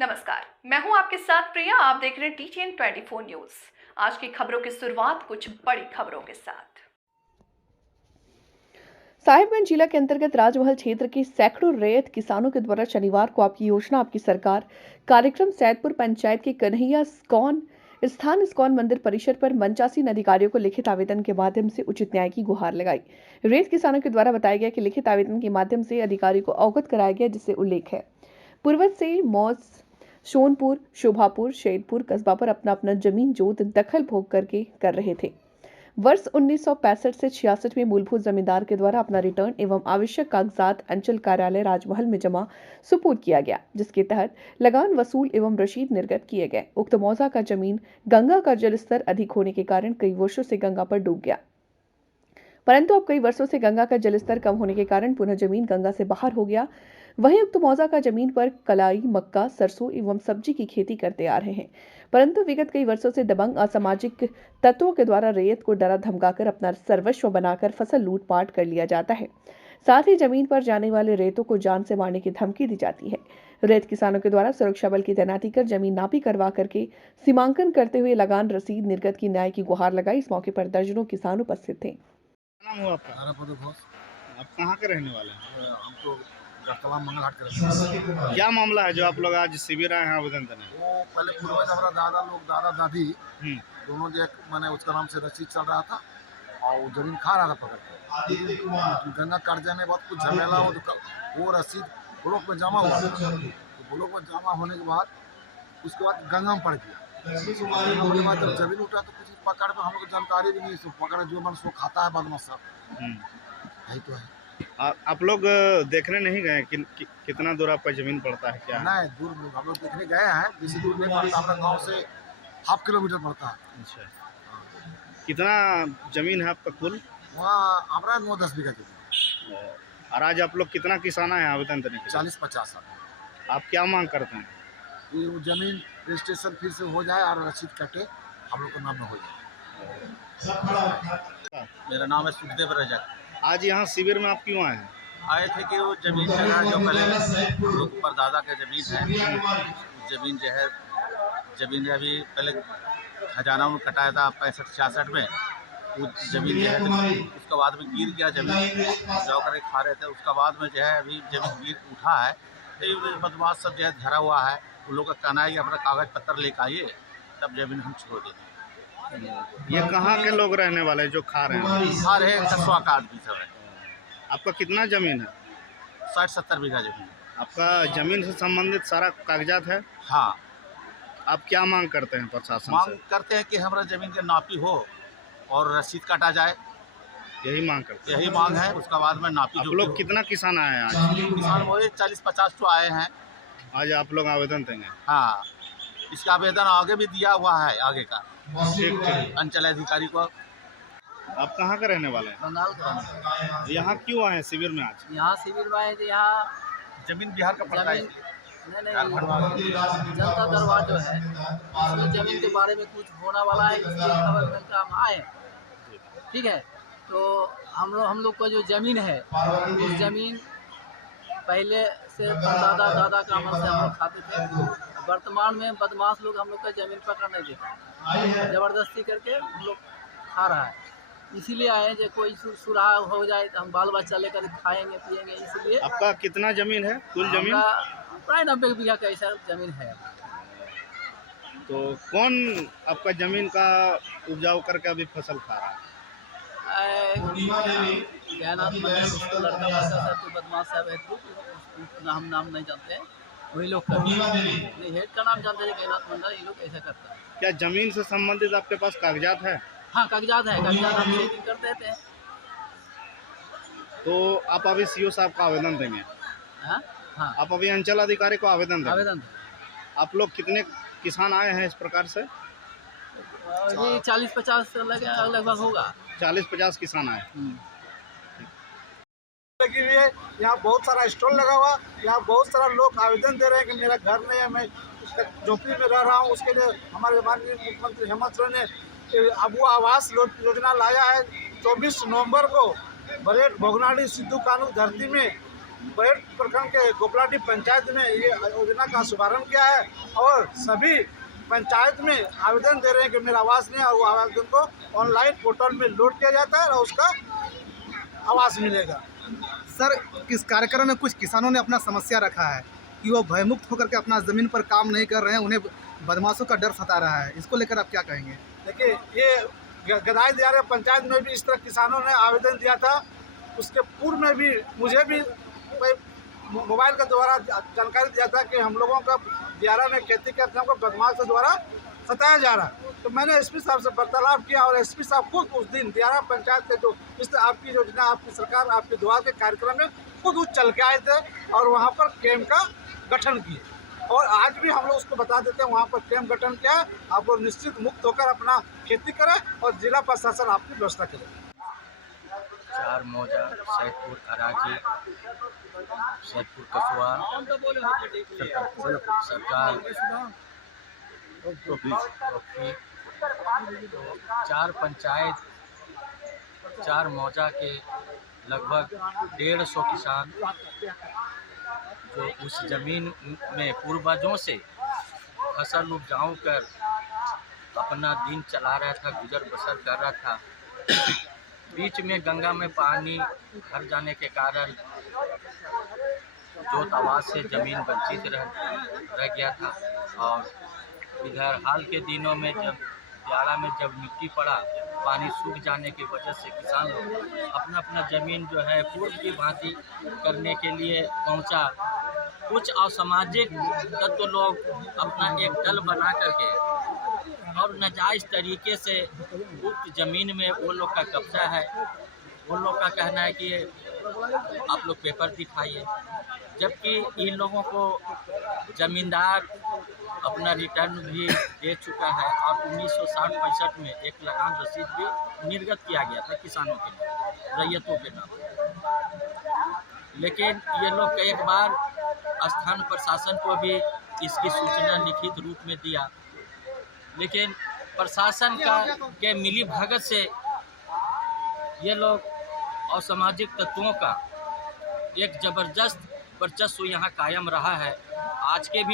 नमस्कार, मैं हूं आपके साथ प्रिया। आप देख रहे हैं टीटीएन 24 न्यूज। आज की खबरों की शुरुआत कुछ बड़ी खबरों के साथ। साहिबगंज जिला के अंतर्गत राजमहल क्षेत्र के सैकड़ों रैयत किसानों के द्वारा शनिवार को आपकी योजना आपकी सरकार कार्यक्रम सैदपुर पंचायत के कन्हैया इस्कॉन मंदिर परिसर पर मंचासीन अधिकारियों को लिखित आवेदन के माध्यम से उचित न्याय की गुहार लगाई। रैयत किसानों के द्वारा बताया गया कि लिखित आवेदन के माध्यम से अधिकारी को अवगत कराया गया, जिससे उल्लेख है पूर्वज से मौज सोनपुर, शोभापुर, शहीदपुर कस्बा पर अपना अपना जमीन जोत दखल भोग करके कर रहे थे। वर्ष 1965 से 66 में मूलभूत जमींदार के द्वारा अपना रिटर्न एवं आवश्यक कागजात अंचल कार्यालय राजमहल में जमा सुपुर्द किया गया, जिसके तहत लगान वसूल एवं रशीद निर्गत किए गए। उक्त मौजा का जमीन गंगा का जलस्तर अधिक होने के कारण कई वर्षों से गंगा पर डूब गया, परंतु अब कई वर्षों से गंगा का जलस्तर कम होने के कारण पुनः जमीन गंगा से बाहर हो गया। वहीं उक्त मौजा का जमीन पर कलाई, मक्का, सरसों एवं सब्जी की खेती करते आ रहे हैं, परंतु विगत कई वर्षों से दबंग असामाजिक तत्वों के द्वारा रैयत को डरा धमकाकर अपना सर्वस्व बनाकर फसल लूटपाट कर लिया जाता है। साथ ही जमीन पर जाने वाले रैयतों को जान से मारने की धमकी दी जाती है। रैयत किसानों के द्वारा सुरक्षा बल की तैनाती कर जमीन नापी करवा करके सीमांकन करते हुए लगान रसीद निर्गत की न्याय की गुहार लगाई। इस मौके पर दर्जनों किसान उपस्थित थे। नाम हुआ आपका? तारापति घोष। आप कहाँ के रहने वाले हैं? हम तो गढ़तला मंगलहाट के रहते हैं। क्या मामला है जो आप लोग आज शिविर आए हैं आवेदन देने? वो पहले पूर्वज हमारा दादा दादी दोनों जो मैंने उसका नाम से रसीद चल रहा था और वो जमीन खा रहा था पकड़ के। गंगा काट जाने के बाद कुछ झमेला वो रसीद ब्लॉक में जमा हुआ था। तो ब्लॉक में जमा होने के बाद उसके बाद गंगा में पड़ गया। उसके बाद जब जमीन उठा तो कुछ पकड़ में हम लोग को जानकारी भी नहीं है। पकड़ जो मन सो खाता है बदमाश सब यही तो है। आप लोग देखने नहीं गए कि कितना दूर आपका जमीन पड़ता है? क्या नहीं, दूर हम लोग देखने गए हैं, बेसी दूर नहीं पड़ता, हमारे गांव से 1/2 किलोमीटर पड़ता है। अच्छा, कितना जमीन है आपका कुल? वहाँ हमारा 9-10 बीघा जमीन। और आज आप लोग कितना किसान आए हैं आवेदन देने के? 40-50 आप क्या मांग करते हैं? ये वो जमीन रजिस्ट्रेशन फिर से हो जाए और रसीद कटे हम लोग का नाम में हो जाए। मेरा नाम है सुखदेव रजक। आज यहाँ शिविर में आप क्यों आए हैं? आए थे कि वो जमीन जगह जो पहले हम लोग परदादा के जमीन है, जमीन जो है जमीन अभी पहले खजाना में कटाया था 65-66 में। वो जमीन जो है उसके बाद में गिर गया, जमीन जो कर खा रहे थे, उसका बाद में जो है अभी जमीन गिर उठा है। तो बदमाश सब जो है धरा हुआ है, उन लोग का कहना है कि अपना कागज पत्तर लेकर आइए तब जमीन हम छोड़ देते। ये कहाँ के लोग रहने वाले हैं जो खा रहे हैं? खा रहे हैं कस्बा का आदमी सब है। आपका कितना जमीन है? 60-70 बीघा जमीन। आपका जमीन से संबंधित सारा कागजात है? हाँ। आप क्या मांग करते हैं प्रशासन मांग से? करते हैं कि हमारा जमीन के नापी हो और रसीद काटा जाए, यही मांग करते हैं। यही मांग है। उसका बाद में नापी आप जो लोग कितना किसान आए हैं आज? किसान वो 40-50 तो आए हैं। आज आप लोग आवेदन देंगे? हाँ, इसका आवेदन आगे भी दिया हुआ है, आगे का ठीक। अंचल अधिकारी को। आप कहाँ के रहने वाले हैं? बंगाल का। यहाँ क्यों आए हैं शिविर में आज? यहाँ शिविर में आए थे। यहाँ जमीन बिहार का पड़ता है। नहीं, जनता दरबार जो है उसमें जमीन के बारे में कुछ होने वाला है, इसलिए खबर मिलकर हम आए। ठीक है, तो हम लोग का जो जमीन है उस जमीन पहले से दादा का अमल से हम लोग खाते थे। वर्तमान में बदमाश लोग हम लोग का जमीन पकड़ नहीं देता, जबरदस्ती करके हम लोग खा रहा है। इसीलिए आए जो कोई सुराहा हो जाए तो हम बाल बच्चा लेकर खाएंगे पिएंगे, इसलिए। आपका कितना जमीन है? कुल जमीन प्राय 90 बीघा का ऐसा जमीन है। तो कौन आपका जमीन का उपजाऊ करके अभी फसल खा रहा है? बदमाश साहब है, हम नाम नहीं जानते हैं, वही लोग करते हैं। हेड का नाम जानते हैं, गैनाथ मंडल, ये लोग ऐसा करता है। क्या जमीन से संबंधित आपके पास कागजात है? हाँ, कागजात है, कागजात हम चेकिंग कर देते हैं। तो आप अभी सीओ साहब का आवेदन देंगे? हाँ, आप अभी अंचल अधिकारी को आवेदन देंगे? आवेदन। आप लोग कितने किसान आए हैं इस प्रकार से? ये 40-50 लगभग होगा। 40-50 किसान आए। लगी हुई है। यहाँ बहुत सारा स्टॉल लगा हुआ, यहाँ बहुत सारा लोग आवेदन दे रहे हैं कि मेरा घर नहीं है, मैं उसका झोपड़ी में रह रहा हूँ। उसके लिए हमारे माननीय मुख्यमंत्री हेमंत सोरेन ने अबू आवास योजना लाया है। 24 नवंबर को बरेट भोगनाडी सिद्धू कानू धरती में बहेड़ प्रखंड के गोपलाडी पंचायत में ये योजना का शुभारंभ किया है और सभी पंचायत में आवेदन दे रहे हैं कि मेरा आवास नहीं है, और वो आवेदन को ऑनलाइन पोर्टल में लोड किया जाता है और उसका आवास मिलेगा। सर, किस कार्यक्रम में कुछ किसानों ने अपना समस्या रखा है कि वो भयमुक्त होकर के अपना ज़मीन पर काम नहीं कर रहे हैं, उन्हें बदमाशों का डर सता रहा है। इसको लेकर आप क्या कहेंगे? देखिए, ये गदाई दियारे पंचायत में भी इस तरह किसानों ने आवेदन दिया था। उसके पूर्व में भी मुझे भी मोबाइल के द्वारा जानकारी दिया था कि हम लोगों का दियारा में खेती करते हैं, हमको बदमाशों द्वारा सताया जा रहा है। तो मैंने एसपी साहब से वार्तालाप किया और एसपी साहब खुद उस दिन दियारा पंचायत के जो इस आपकी योजना, आपकी सरकार, आपकी दुआ के कार्यक्रम में खुद वो चल के आए थे और वहाँ पर कैंप का गठन किए। और आज भी हम लोग उसको बता देते हैं, वहाँ पर कैंप गठन किया है। आप लोग निश्चित मुक्त होकर अपना खेती करें और जिला प्रशासन आपकी व्यवस्था करे। 4 मौजा, सैदपुर अराजी, सैदपुर कछुआ, सरकार टोपी, तो 4 पंचायत, 4 मौजा के लगभग 150 किसान जो उस ज़मीन में पूर्वजों से फसल उपजाऊ कर अपना दिन चला रहा था, गुजर बसर कर रहा था। बीच में गंगा में पानी भर जाने के कारण जोत आवाज से ज़मीन वंचित रह गया था। और इधर हाल के दिनों में जब जाड़ा में जब मिट्टी पड़ा, पानी सूख जाने की वजह से किसान लोग अपना अपना ज़मीन जो है पूर्व की भांति करने के लिए पहुंचा। कुछ असामाजिक तत्व लोग अपना एक दल बना करके और नाजायज़ तरीके से उक्त ज़मीन में वो लोग का कब्जा है। वो लोग का कहना है कि आप लोग पेपर दिखाइए, जबकि इन लोगों को ज़मींदार अपना रिटर्न भी दे चुका है और 1960-65 में एक लगान रसीद भी निर्गत किया गया था किसानों के लिए, रैयतों के नाम। लेकिन ये लोग एक बार स्थानीय प्रशासन को भी इसकी सूचना लिखित रूप में दिया, लेकिन प्रशासन के मिली भगत से ये लोग असामाजिक तत्वों का एक ज़बरदस्त वर्चस्व यहाँ कायम रहा है। आज के भी